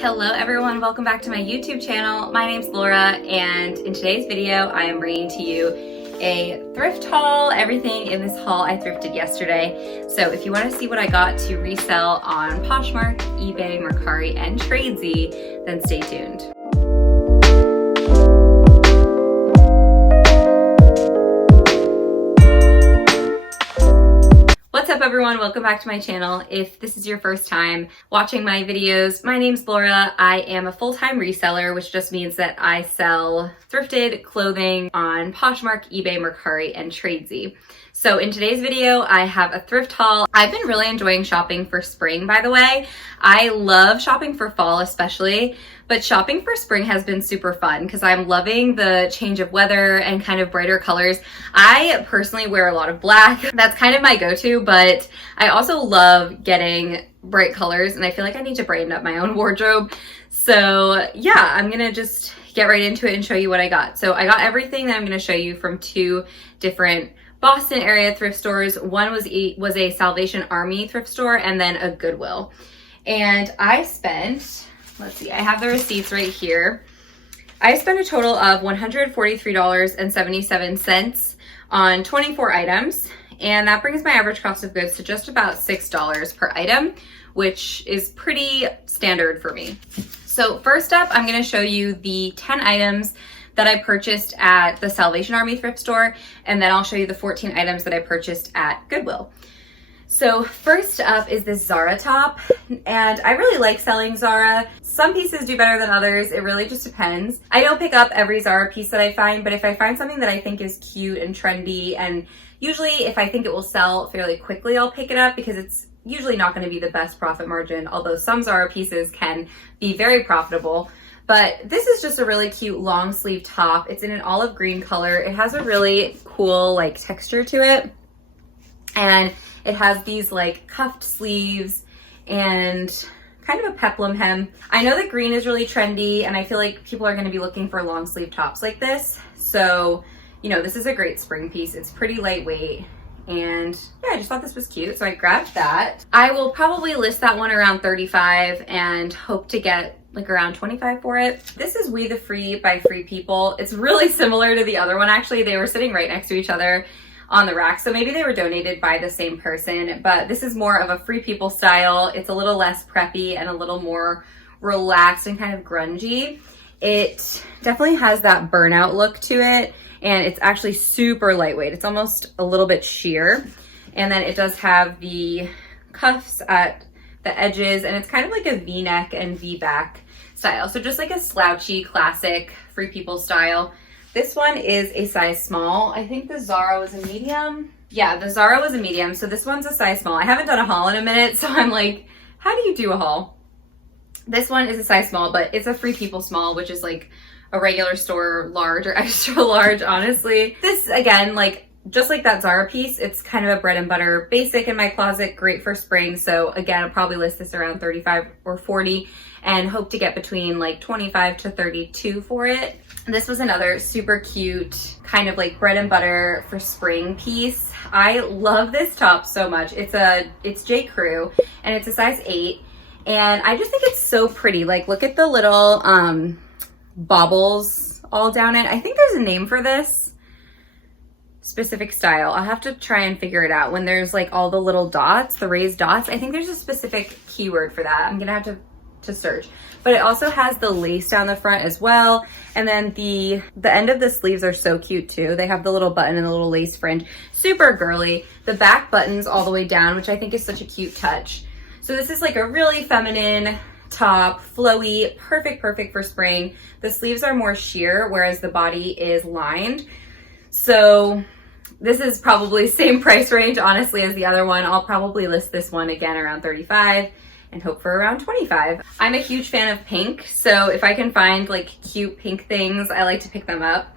Hello everyone, welcome back to my YouTube channel. My name's Laura, and in today's video I am bringing to you a thrift haul. Everything in this haul I thrifted yesterday. So if you want to see what I got to resell on Poshmark, eBay, Mercari and Tradesy, then stay tuned. What's up everyone, welcome back to my channel. If this is your first time watching my videos, my name's Laura. I am a full-time reseller, which just means that I sell thrifted clothing on Poshmark, eBay, Mercari and Tradesy. So in today's video, I have a thrift haul. I've been really enjoying shopping for spring, by the way. I love shopping for fall especially, but shopping for spring has been super fun because I'm loving the change of weather and kind of brighter colors. I personally wear a lot of black. That's kind of my go-to, but I also love getting bright colors and I feel like I need to brighten up my own wardrobe. So yeah, I'm gonna just get right into it and show you what I got. So I got everything that I'm gonna show you from two different Boston area thrift stores. One was a Salvation Army thrift store and then a Goodwill. And I spent, let's see, I have the receipts right here. I spent a total of $143.77 on 24 items. And that brings my average cost of goods to just about $6 per item, which is pretty standard for me. So first up, I'm gonna show you the 10 items that I purchased at the Salvation Army thrift store, and then I'll show you the 14 items that I purchased at Goodwill. So first up is this Zara top, and I really like selling Zara. Some pieces do better than others, it really just depends. I don't pick up every Zara piece that I find, but if I find something that I think is cute and trendy, and usually if I think it will sell fairly quickly, I'll pick it up because it's usually not going to be the best profit margin, although some Zara pieces can be very profitable. But this is just a really cute long sleeve top. It's in an olive green color. It has a really cool like texture to it. And it has these like cuffed sleeves and kind of a peplum hem. I know that green is really trendy and I feel like people are gonna be looking for long sleeve tops like this. So, you know, this is a great spring piece. It's pretty lightweight. And yeah, I just thought this was cute, so I grabbed that. I will probably list that one around $35 and hope to get like around $25 for it. This is We the Free by Free People. It's really similar to the other one actually. They were sitting right next to each other on the rack, so maybe they were donated by the same person, but this is more of a Free People style. It's a little less preppy and a little more relaxed and kind of grungy. It definitely has that burnout look to it, and it's actually super lightweight. It's almost a little bit sheer. And then it does have the cuffs at the edges, and it's kind of like a V-neck and V-back style. So just like a slouchy, classic Free People style. This one is a size small. I think the Zara was a medium. Yeah, the Zara was a medium, so this one's a size small. I haven't done a haul in a minute, so I'm like, how do you do a haul? This one is a size small, but it's a Free People small, which is like a regular store large or extra large, honestly. This, again, like just like that Zara piece, it's kind of a bread and butter basic in my closet, great for spring. So again, I'll probably list this around 35 or 40 and hope to get between like 25 to 32 for it. This was another super cute kind of like bread and butter for spring piece. I love this top so much. It's JCrew and it's a size 8. And I just think it's so pretty. Like, look at the little baubles all down it. I think there's a name for this specific style. I'll have to try and figure it out. When there's like all the little dots, the raised dots, I think there's a specific keyword for that. I'm gonna have to search. But it also has the lace down the front as well. And then the end of the sleeves are so cute too. They have the little button and the little lace fringe. Super girly. The back buttons all the way down, which I think is such a cute touch. So this is like a really feminine top, flowy, perfect for spring. The sleeves are more sheer, whereas the body is lined. So this is probably same price range, honestly, as the other one. I'll probably list this one again around 35 and hope for around 25. I'm a huge fan of pink, so if I can find like cute pink things, I like to pick them up.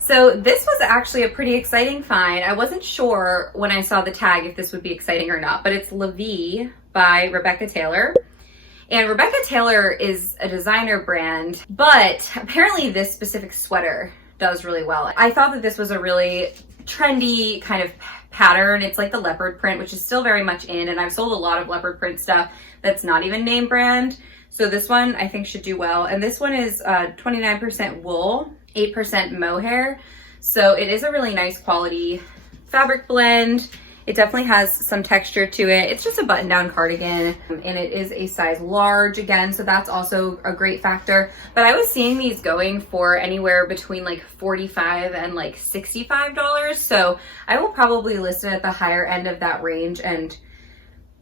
So this was actually a pretty exciting find. I wasn't sure when I saw the tag if this would be exciting or not, but it's La Vie by Rebecca Taylor. And Rebecca Taylor is a designer brand, but apparently this specific sweater does really well. I thought that this was a really trendy kind of pattern. It's like the leopard print, which is still very much in, and I've sold a lot of leopard print stuff that's not even name brand. So this one I think should do well. And this one is 29% wool, 8% mohair. So it is a really nice quality fabric blend. It definitely has some texture to it. It's just a button-down cardigan, and it is a size large again, so that's also a great factor. But I was seeing these going for anywhere between like $45 and like $65, so I will probably list it at the higher end of that range and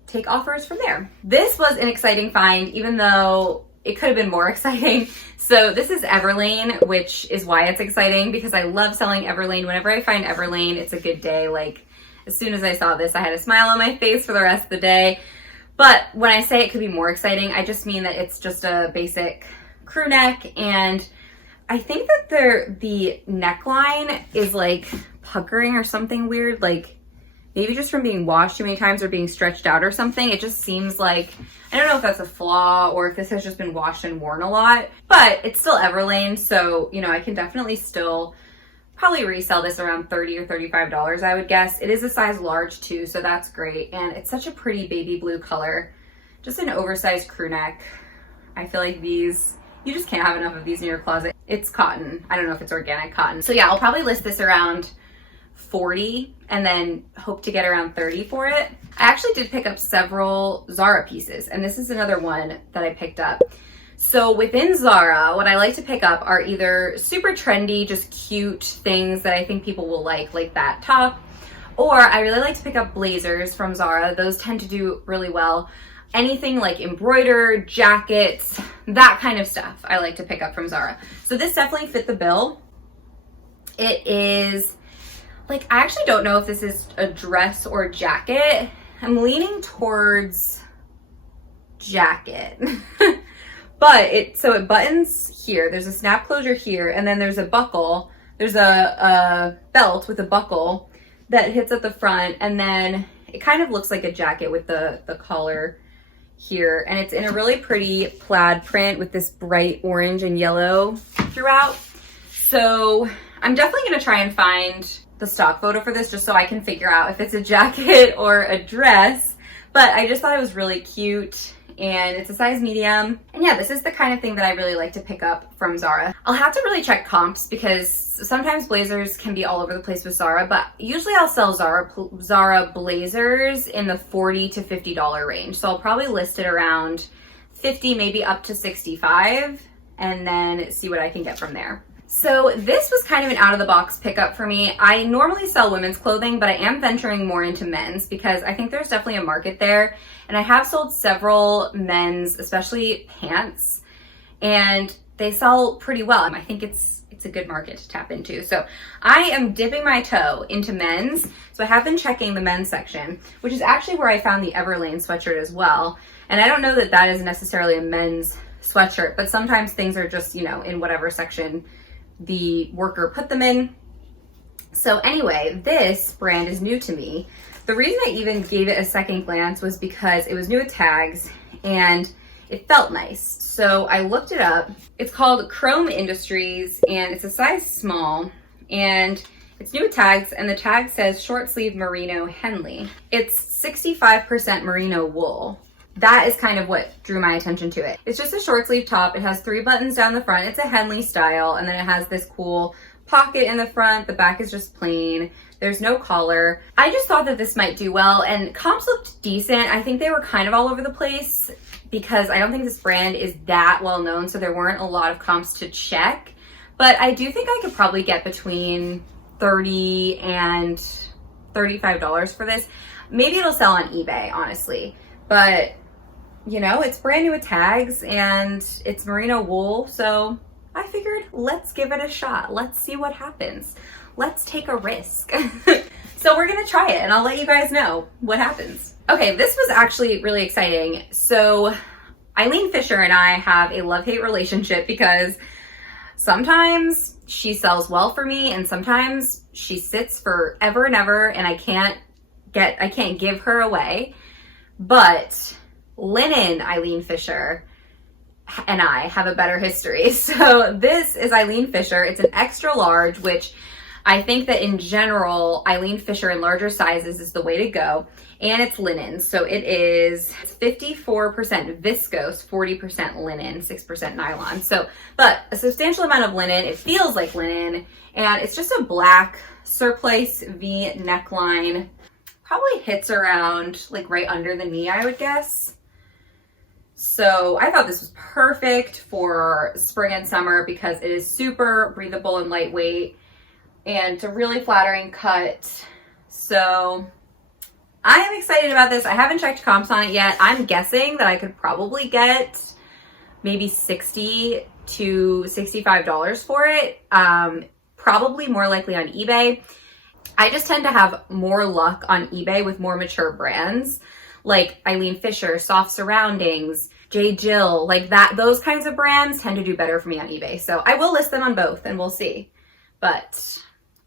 take offers from there. This was an exciting find, even though it could have been more exciting. So this is Everlane, which is why it's exciting, because I love selling Everlane. Whenever I find Everlane, it's a good day. Like, as soon as I saw this, I had a smile on my face for the rest of the day. But when I say it could be more exciting, I just mean that it's just a basic crew neck, and I think that the neckline is like puckering or something weird, like maybe just from being washed too many times or being stretched out or something. It just seems like, I don't know if that's a flaw or if this has just been washed and worn a lot, but it's still Everlane, so, you know, I can definitely still probably resell this around $30 or $35, I would guess. It is a size large too, so that's great. And it's such a pretty baby blue color. Just an oversized crew neck. I feel like these, you just can't have enough of these in your closet. It's cotton. I don't know if it's organic cotton. So yeah, I'll probably list this around 40 and then hope to get around 30 for it. I actually did pick up several Zara pieces, and this is another one that I picked up. So within Zara, what I like to pick up are either super trendy, just cute things that I think people will like that top, or I really like to pick up blazers from Zara. Those tend to do really well. Anything like embroidered, jackets, that kind of stuff I like to pick up from Zara. So this definitely fit the bill. It is, like, I actually don't know if this is a dress or jacket. I'm leaning towards jacket. But so it buttons here, there's a snap closure here, and then there's a buckle. There's a belt with a buckle that hits at the front, and then it kind of looks like a jacket with the collar here. And it's in a really pretty plaid print with this bright orange and yellow throughout. So I'm definitely gonna try and find the stock photo for this just so I can figure out if it's a jacket or a dress. But I just thought it was really cute, and it's a size medium. And yeah, this is the kind of thing that I really like to pick up from Zara. I'll have to really check comps because sometimes blazers can be all over the place with Zara, but usually I'll sell Zara blazers in the $40 to $50 range. So I'll probably list it around 50, maybe up to 65, and then see what I can get from there. So this was kind of an out-of-the-box pickup for me. I normally sell women's clothing, but I am venturing more into men's because I think there's definitely a market there. And I have sold several men's, especially pants, and they sell pretty well. I think it's a good market to tap into. So I am dipping my toe into men's. So I have been checking the men's section, which is actually where I found the Everlane sweatshirt as well. And I don't know that that is necessarily a men's sweatshirt, but sometimes things are just, you know, in whatever section the worker put them in. So anyway, this brand is new to me. The reason I even gave it a second glance was because it was new with tags and it felt nice. So I looked it up. It's called Chrome Industries and it's a size small, and it's new with tags, and the tag says short sleeve merino Henley. It's 65% merino wool. That is kind of what drew my attention to it. It's just a short sleeve top. It has 3 buttons down the front. It's a Henley style, and then it has this cool pocket in the front. The back is just plain. There's no collar. I just thought that this might do well, and comps looked decent. I think they were kind of all over the place because I don't think this brand is that well known, so there weren't a lot of comps to check. But I do think I could probably get between $30 and $35 for this. Maybe it'll sell on eBay, honestly. But, you know, it's brand new with tags and it's merino wool, so I figured let's give it a shot. Let's see what happens. Let's take a risk. So we're gonna try it and I'll let you guys know what happens. Okay, this was actually really exciting. So Eileen Fisher and I have a love-hate relationship because sometimes she sells well for me and sometimes she sits forever and ever and I can't give her away. But linen Eileen Fisher and I have a better history. So this is Eileen Fisher. It's an extra large, which I think that in general, Eileen Fisher in larger sizes is the way to go. And it's linen. So it is 54% viscose, 40% linen, 6% nylon. So, but a substantial amount of linen. It feels like linen. And it's just a black surplice V neckline. Probably hits around like right under the knee, I would guess. So I thought this was perfect for spring and summer because it is super breathable and lightweight. And it's a really flattering cut. So I am excited about this. I haven't checked comps on it yet. I'm guessing that I could probably get maybe $60 to $65 for it. Probably more likely on eBay. I just tend to have more luck on eBay with more mature brands like Eileen Fisher, Soft Surroundings, J. Jill, like that. Those kinds of brands tend to do better for me on eBay. So I will list them on both and we'll see. But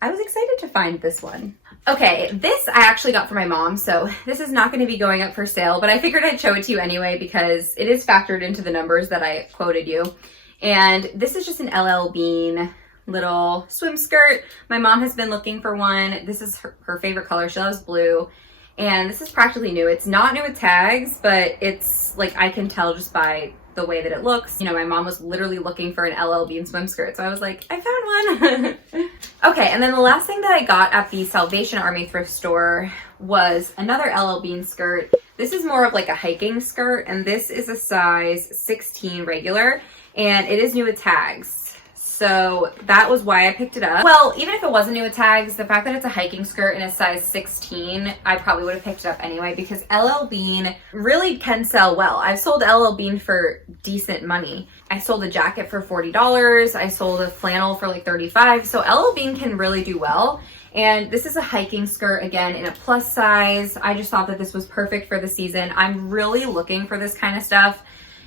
I was excited to find this one. Okay, this I actually got for my mom, so this is not going to be going up for sale, but I figured I'd show it to you anyway because it is factored into the numbers that I quoted you. And this is just an LL Bean little swim skirt. My mom has been looking for one. This is her favorite color. She loves blue. And this is practically new. It's not new with tags, but it's like I can tell just by the way that it looks. You know, my mom was literally looking for an LL Bean swim skirt, so I was like, I found one. Okay, and then the last thing that I got at the Salvation Army thrift store was another LL Bean skirt. This is more of like a hiking skirt, and this is a size 16 regular, and it is new with tags. So that was why I picked it up. Well, even if it wasn't new with tags, the fact that it's a hiking skirt in a size 16, I probably would have picked it up anyway because LL Bean really can sell well. I've sold LL Bean for decent money. I sold a jacket for $40. I sold a flannel for like $35. So LL Bean can really do well. And this is a hiking skirt, again, in a plus size. I just thought that this was perfect for the season. I'm really looking for this kind of stuff.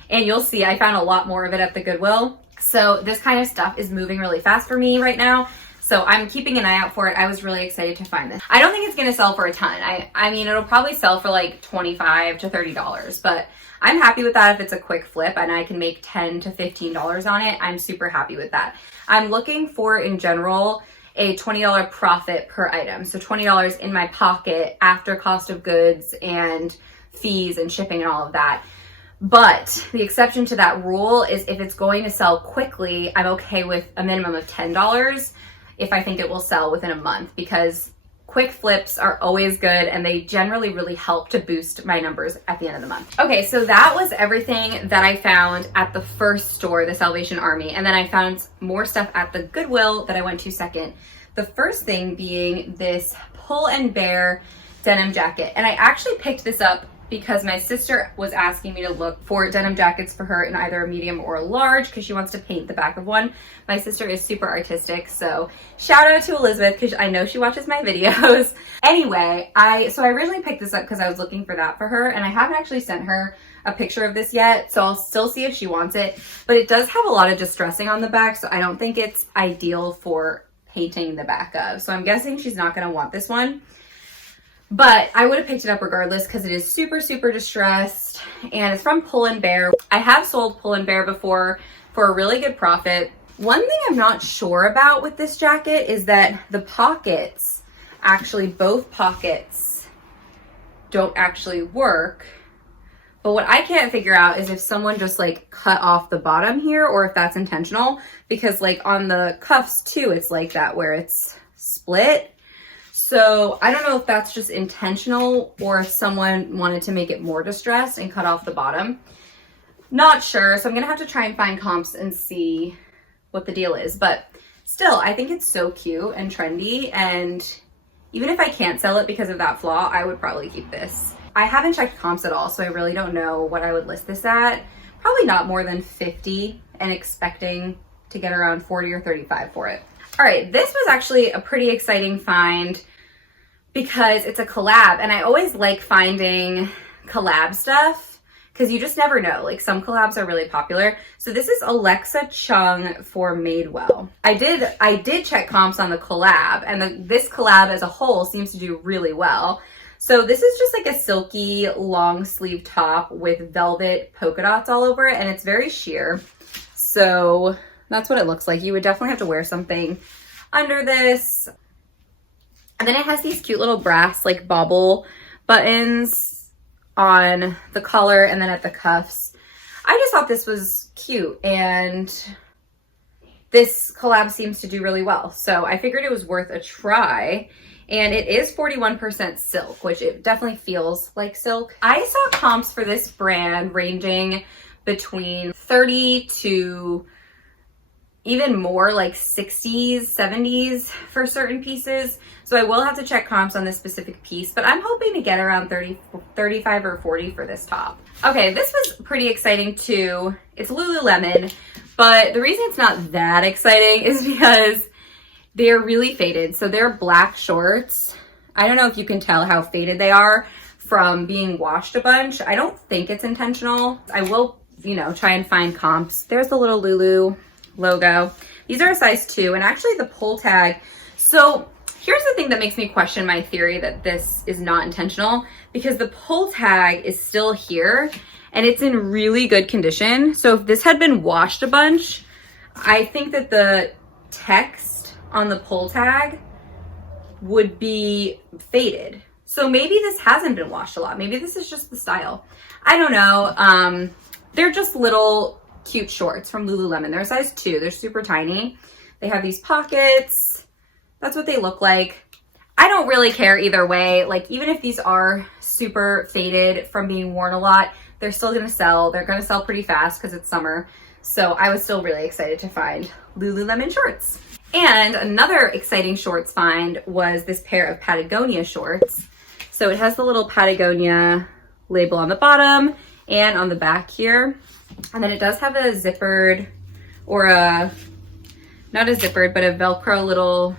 And you'll see, I found a lot more of it at the Goodwill. So this kind of stuff is moving really fast for me right now. So I'm keeping an eye out for it. I was really excited to find this. I don't think it's going to sell for a ton. I mean, it'll probably sell for like $25 to $30, but I'm happy with that if it's a quick flip and I can make $10 to $15 on it. I'm super happy with that. I'm looking for, in general, a $20 profit per item. So $20 in my pocket after cost of goods and fees and shipping and all of that. But the exception to that rule is if it's going to sell quickly, I'm okay with a minimum of $10 if I think it will sell within a month, because quick flips are always good and they generally really help to boost my numbers at the end of the month. Okay, so that was everything that I found at the first store, the Salvation Army, and then I found more stuff at the Goodwill that I went to second. The first thing being this Pull and Bear denim jacket, and I actually picked this up because my sister was asking me to look for denim jackets for her in either a medium or a large because she wants to paint the back of one. My sister is super artistic, so shout out to Elizabeth because I know she watches my videos. Anyway, so I originally picked this up because I was looking for that for her, and I haven't actually sent her a picture of this yet, so I'll still see if she wants it. But it does have a lot of distressing on the back, so I don't think it's ideal for painting the back of. So I'm guessing she's not going to want this one. But I would have picked it up regardless because it is super, super distressed, and it's from Pull and Bear. I have sold Pull and Bear before for a really good profit. One thing I'm not sure about with this jacket is that the pockets, actually both pockets, don't actually work. But what I can't figure out is if someone just like cut off the bottom here or if that's intentional, because like on the cuffs too, it's like that where it's split. So I don't know if that's just intentional or if someone wanted to make it more distressed and cut off the bottom. Not sure. So I'm going to have to try and find comps and see what the deal is. But still, I think it's so cute and trendy. And even if I can't sell it because of that flaw, I would probably keep this. I haven't checked comps at all, so I really don't know what I would list this at. Probably not more than 50 and expecting to get around 40 or 35 for it. All right, this was actually a pretty exciting find because it's a collab, and I always like finding collab stuff because you just never know. Like some collabs are really popular. So this is Alexa Chung for Madewell. I did check comps on the collab, and this collab as a whole seems to do really well. So this is just like a silky long sleeve top with velvet polka dots all over it, and it's very sheer. So that's what it looks like. You would definitely have to wear something under this. And then it has these cute little brass like bauble buttons on the collar and then at the cuffs. I just thought this was cute, and this collab seems to do really well. So I figured it was worth a try. And it is 41% silk, which it definitely feels like silk. I saw comps for this brand ranging between 30 to even more, like 60s, 70s for certain pieces. So I will have to check comps on this specific piece, but I'm hoping to get around 30, 35 or 40 for this top. Okay, this was pretty exciting too. It's Lululemon, but the reason it's not that exciting is because they're really faded. So they're black shorts. I don't know if you can tell how faded they are from being washed a bunch. I don't think it's intentional. I will, try and find comps. There's the little Lulu logo. These are a size 2, and actually the pull tag. So here's the thing that makes me question my theory that this is not intentional, because the pull tag is still here and it's in really good condition. So if this had been washed a bunch, I think that the text on the pull tag would be faded. So maybe this hasn't been washed a lot. Maybe this is just the style. I don't know. They're just little cute shorts from Lululemon. They're a size 2. They're super tiny. They have these pockets. That's what they look like. I don't really care either way. Like, even if these are super faded from being worn a lot, they're still gonna sell. They're gonna sell pretty fast because it's summer. So I was still really excited to find Lululemon shorts. And another exciting shorts find was this pair of Patagonia shorts. So it has the little Patagonia label on the bottom and on the back here. And then it does have a zippered, or not a zippered, but a Velcro little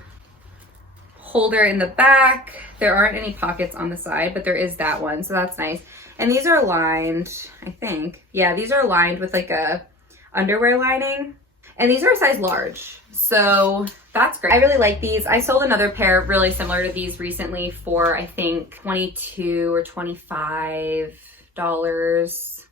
holder in the back. There aren't any pockets on the side, but there is that one, so that's nice. And these are lined, I think. Yeah, these are lined with like a underwear lining. And these are a size large, so that's great. I really like these. I sold another pair really similar to these recently for, I think, $22 or $25,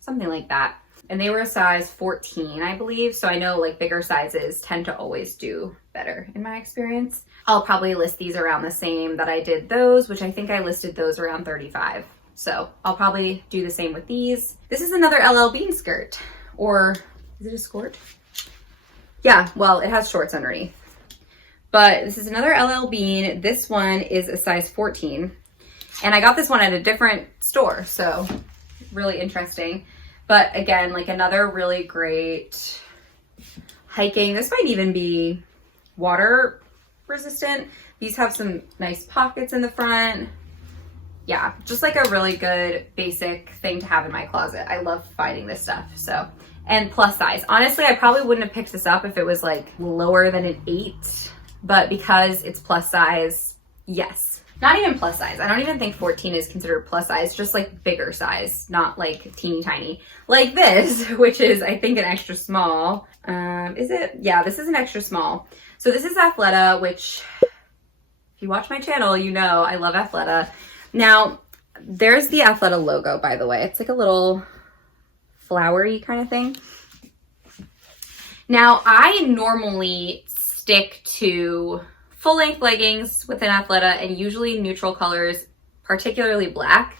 something like that. And they were a size 14, I believe. So I know like bigger sizes tend to always do better in my experience. I'll probably list these around the same that I did those, which I think I listed those around 35. So I'll probably do the same with these. This is another LL Bean skirt, or is it a skirt? Yeah, well, it has shorts underneath. But this is another LL Bean. This one is a size 14. And I got this one at a different store, so really interesting. But again, like another really great hiking. This might even be water resistant. These have some nice pockets in the front. Yeah, just like a really good basic thing to have in my closet. I love finding this stuff, so. And plus size. Honestly, I probably wouldn't have picked this up if it was like lower than an 8, but because it's plus size, yes. Not even plus size. I don't even think 14 is considered plus size, just like bigger size, not like teeny tiny. Like this, which is I think an extra small. Is it? Yeah, this is an extra small. So this is Athleta, which if you watch my channel, you know I love Athleta. Now, there's the Athleta logo, by the way. It's like a little flowery kind of thing. Now, I normally stick to full-length leggings with an Athleta and usually neutral colors, particularly black.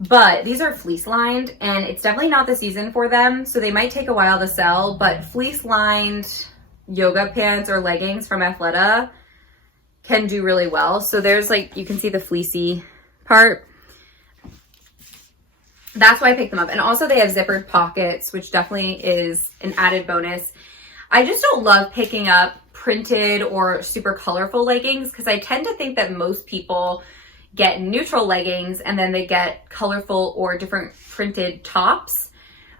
But these are fleece lined and it's definitely not the season for them, so they might take a while to sell, but fleece lined yoga pants or leggings from Athleta can do really well. So there's like, you can see the fleecy part. That's why I picked them up. And also they have zippered pockets, which definitely is an added bonus. I just don't love picking up printed or super colorful leggings because I tend to think that most people get neutral leggings and then they get colorful or different printed tops.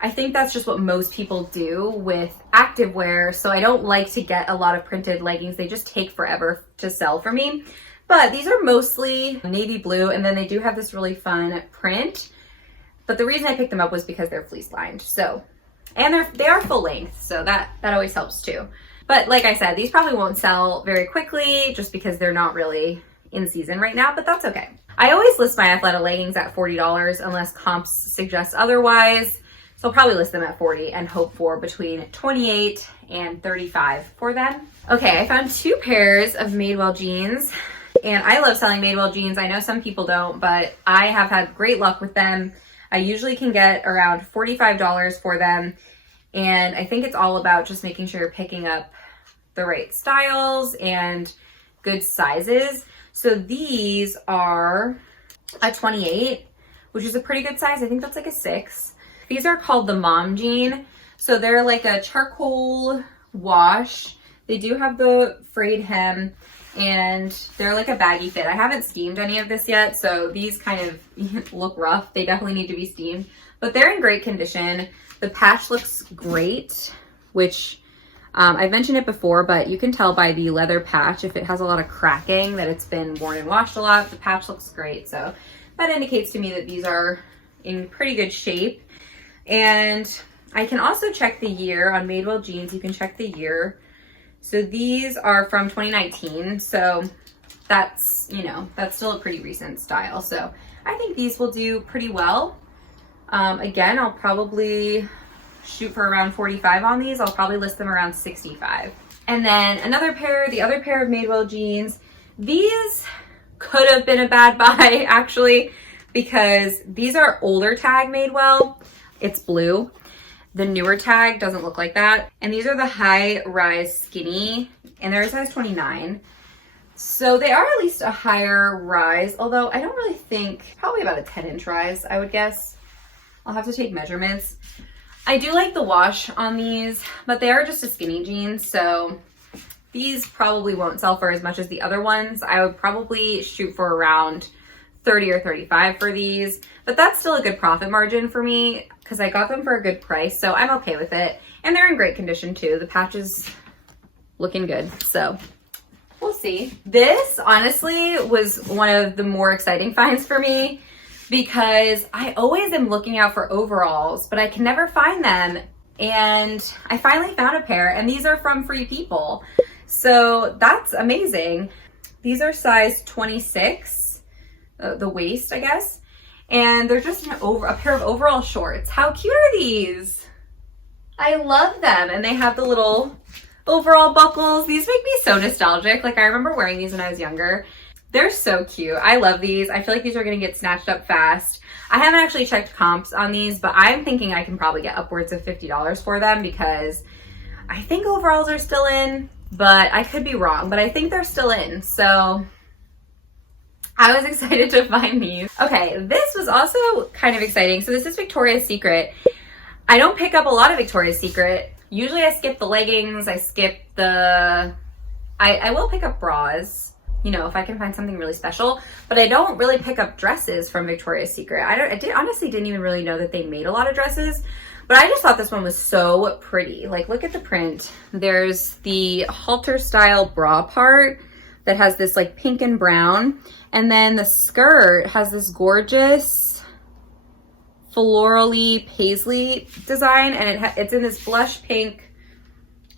I think that's just what most people do with activewear. So I don't like to get a lot of printed leggings. They just take forever to sell for me. But these are mostly navy blue and then they do have this really fun print. But the reason I picked them up was because they're fleece lined. So, and they are full length, so that always helps too. But like I said, these probably won't sell very quickly just because they're not really in season right now, but that's okay. I always list my Athleta leggings at $40 unless comps suggest otherwise. So I'll probably list them at 40 and hope for between 28 and 35 for them. Okay, I found 2 pairs of Madewell jeans, and I love selling Madewell jeans. I know some people don't, but I have had great luck with them. I usually can get around $45 for them, and I think it's all about just making sure you're picking up the right styles and good sizes. So these are a 28, which is a pretty good size. I think that's like a 6. These are called the mom jean. So they're like a charcoal wash. They do have the frayed hem, and they're like a baggy fit. I haven't steamed any of this yet, so these kind of look rough. They definitely need to be steamed, but they're in great condition. The patch looks great, which I've mentioned it before, but you can tell by the leather patch if it has a lot of cracking that it's been worn and washed a lot. The patch looks great, so that indicates to me that these are in pretty good shape. And I can also check the year on Madewell jeans. You can check the year. So these are from 2019, so that's, you know, that's still a pretty recent style. So I think these will do pretty well. Again, I'll probably shoot for around 45 on these. I'll probably list them around 65. And then another pair, the other pair of Madewell jeans. These could have been a bad buy actually, because these are older tag Madewell. It's blue. The newer tag doesn't look like that. And these are the high rise skinny, and they're a size 29. So they are at least a higher rise, although I don't really think, probably about a 10-inch rise, I would guess. I'll have to take measurements. I do like the wash on these, but they are just a skinny jeans, so these probably won't sell for as much as the other ones. I would probably shoot for around 30 or 35 for these, but that's still a good profit margin for me because I got them for a good price, so I'm okay with it. And they're in great condition too. The patch is looking good, so we'll see. This honestly was one of the more exciting finds for me because I always am looking out for overalls, but I can never find them. And I finally found a pair, and these are from Free People. So that's amazing. These are size 26, the waist, I guess. And they're just a pair of overall shorts. How cute are these? I love them. And they have the little overall buckles. These make me so nostalgic. Like I remember wearing these when I was younger. They're so cute. I love these. I feel like these are going to get snatched up fast. I haven't actually checked comps on these, but I'm thinking I can probably get upwards of $50 for them because I think overalls are still in, but I could be wrong, but I think they're still in. So I was excited to find these. Okay, this was also kind of exciting. So this is Victoria's Secret. I don't pick up a lot of Victoria's Secret. Usually I skip the leggings, I skip the, I will pick up bras, you know, if I can find something really special, but I don't really pick up dresses from Victoria's Secret. Honestly didn't even really know that they made a lot of dresses, but I just thought this one was so pretty. Like, look at the print. There's the halter style bra part that has this like pink and brown, and then the skirt has this gorgeous florally paisley design, and it's in this blush pink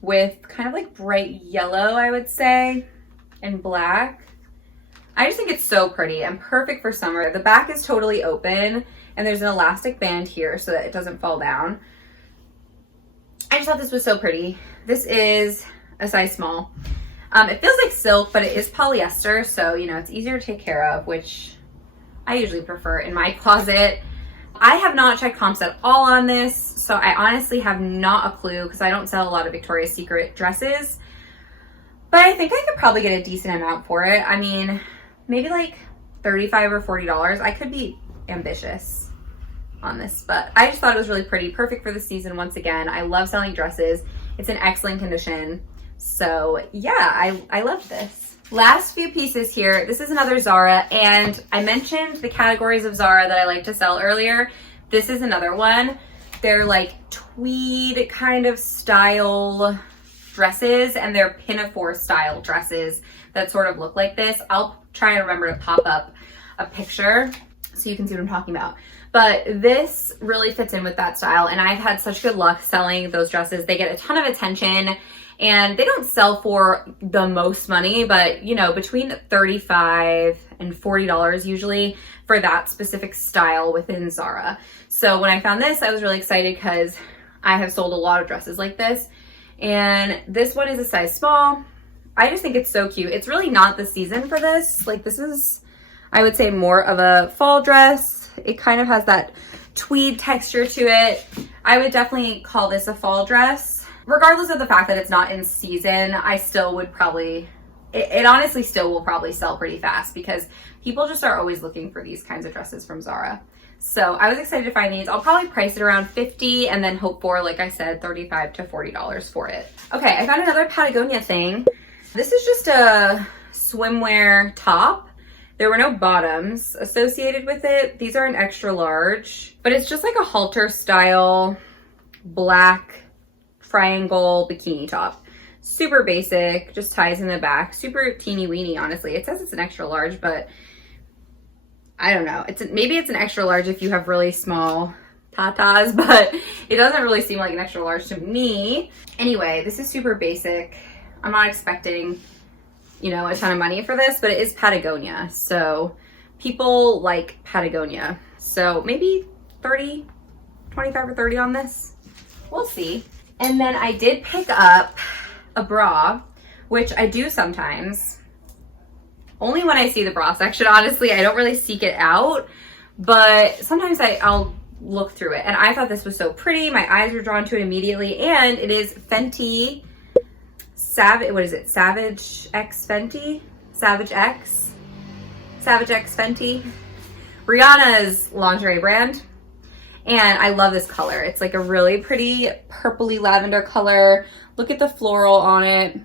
with kind of like bright yellow, I would say, and black. I just think it's so pretty and perfect for summer. The back is totally open, and there's an elastic band here so that it doesn't fall down. I just thought this was so pretty. This is a size small. It feels like silk, but it is polyester, so you know, it's easier to take care of, which I usually prefer in my closet. I have not checked comps at all on this, so I honestly have not a clue because I don't sell a lot of Victoria's Secret dresses. But I think I could probably get a decent amount for it. I mean, maybe like $35 or $40. I could be ambitious on this, but I just thought it was really pretty. Perfect for the season once again. I love selling dresses. It's in excellent condition. So yeah, I love this. Last few pieces here. This is another Zara, and I mentioned the categories of Zara that I like to sell earlier. This is another one. They're like tweed kind of style dresses, and they're pinafore style dresses that sort of look like this. I'll try and remember to pop up a picture so you can see what I'm talking about. But this really fits in with that style, and I've had such good luck selling those dresses. They get a ton of attention, And they don't sell for the most money, but you know, between $35 and $40 usually for that specific style within Zara. So when I found this, I was really excited because I have sold a lot of dresses like this. And this one is a size small. I just think it's so cute. It's really not the season for this. Like this is, I would say, more of a fall dress. It kind of has that tweed texture to it. I would definitely call this a fall dress. Regardless of the fact that it's not in season, I still would probably, it honestly still will probably sell pretty fast because people just are always looking for these kinds of dresses from Zara. So I was excited to find these. I'll probably price it around $50 and then hope for, like I said, $35 to $40 for it. Okay, I found another Patagonia thing. This is just a swimwear top. There were no bottoms associated with it. These are an extra large, but it's just like a halter style black triangle bikini top. Super basic, just ties in the back, super teeny weeny, honestly. It says it's an extra large, but I don't know. Maybe it's an extra large if you have really small tatas, but it doesn't really seem like an extra large to me. Anyway, this is super basic. I'm not expecting, you know, a ton of money for this, but it is Patagonia. So people like Patagonia. So maybe 30, 25 or 30 on this. We'll see. And then I did pick up a bra, which I do sometimes. Only when I see the bra section, honestly. I don't really seek it out, but sometimes I'll look through it. And I thought this was so pretty. My eyes were drawn to it immediately. And it is Fenty what is it? Savage X Fenty? Savage X Fenty. Rihanna's lingerie brand. And I love this color. It's like a really pretty purpley lavender color. Look at the floral on it.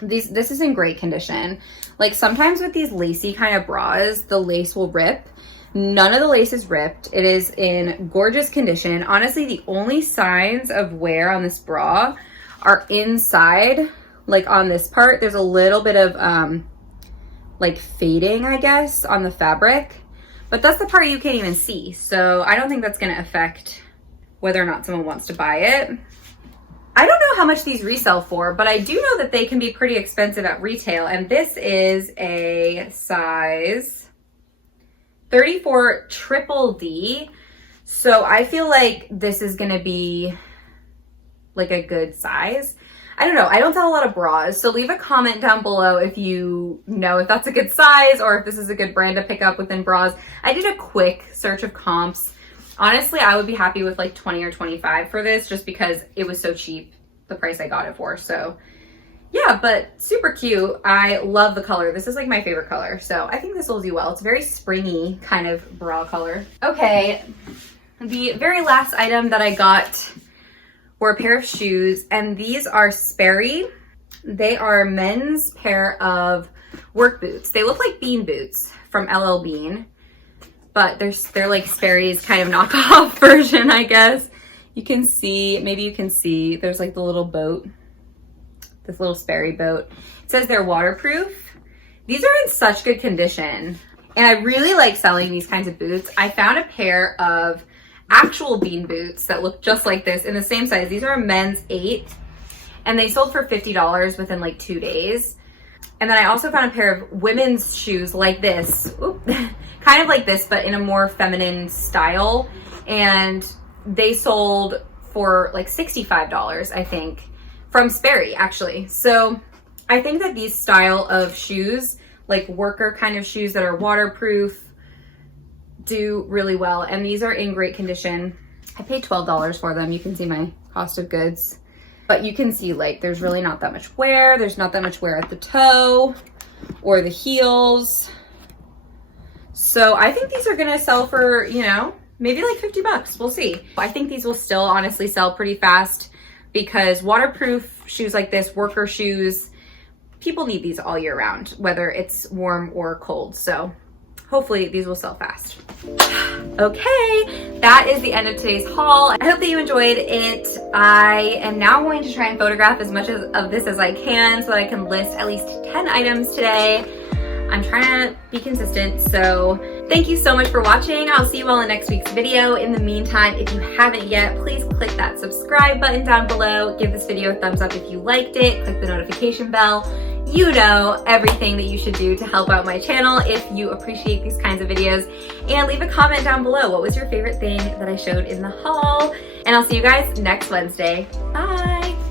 This is in great condition. Like sometimes with these lacy kind of bras, the lace will rip. None of the lace is ripped. It is in gorgeous condition. Honestly, the only signs of wear on this bra are inside, like on this part. There's a little bit of like fading, I guess, on the fabric, but that's the part you can't even see. So I don't think that's gonna affect whether or not someone wants to buy it. I don't know how much these resell for, but I do know that they can be pretty expensive at retail. And this is a size 34 triple D. So I feel like this is gonna be like a good size. I don't know. I don't sell a lot of bras, so leave a comment down below if you know if that's a good size or if this is a good brand to pick up within bras. I did a quick search of comps. Honestly, I would be happy with like 20 or 25 for this just because it was so cheap, the price I got it for. So yeah, but super cute. I love the color. This is like my favorite color. So I think this will do well. It's a very springy kind of bra color. Okay, the very last item that I got were a pair of shoes, and these are Sperry. They are men's pair of work boots. They look like Bean boots from LL Bean, but they're like Sperry's kind of knockoff version, I guess. You can see, maybe you can see, there's like the little boat, this little Sperry boat. It says they're waterproof. These are in such good condition, and I really like selling these kinds of boots. I found a pair of actual Bean boots that look just like this in the same size. These are a men's 8, and they sold for $50 within like 2 days. And then I also found a pair of women's shoes like this, kind of like this, but in a more feminine style. And they sold for like $65, I think, from Sperry actually. So I think that these style of shoes, like worker kind of shoes that are waterproof, do really well. And these are in great condition. I paid $12 for them. You can see my cost of goods, but you can see like there's really not that much wear. There's not that much wear at the toe or the heels. So I think these are gonna sell for, you know, maybe like $50. We'll see. I think these will still honestly sell pretty fast because waterproof shoes like this, worker shoes, people need these all year round, whether it's warm or cold. So hopefully these will sell fast. Okay, that is the end of today's haul. I hope that you enjoyed it. I am now going to try and photograph as much of this as I can so that I can list at least 10 items today. I'm trying to be consistent, so Thank you so much for watching. I'll see you all in next week's video. In the meantime, if you haven't yet, please click that subscribe button down below. Give this video a thumbs up if you liked it. Click the notification bell. You know everything that you should do to help out my channel if you appreciate these kinds of videos. And leave a comment down below. What was your favorite thing that I showed in the haul? And I'll see you guys next Wednesday. Bye!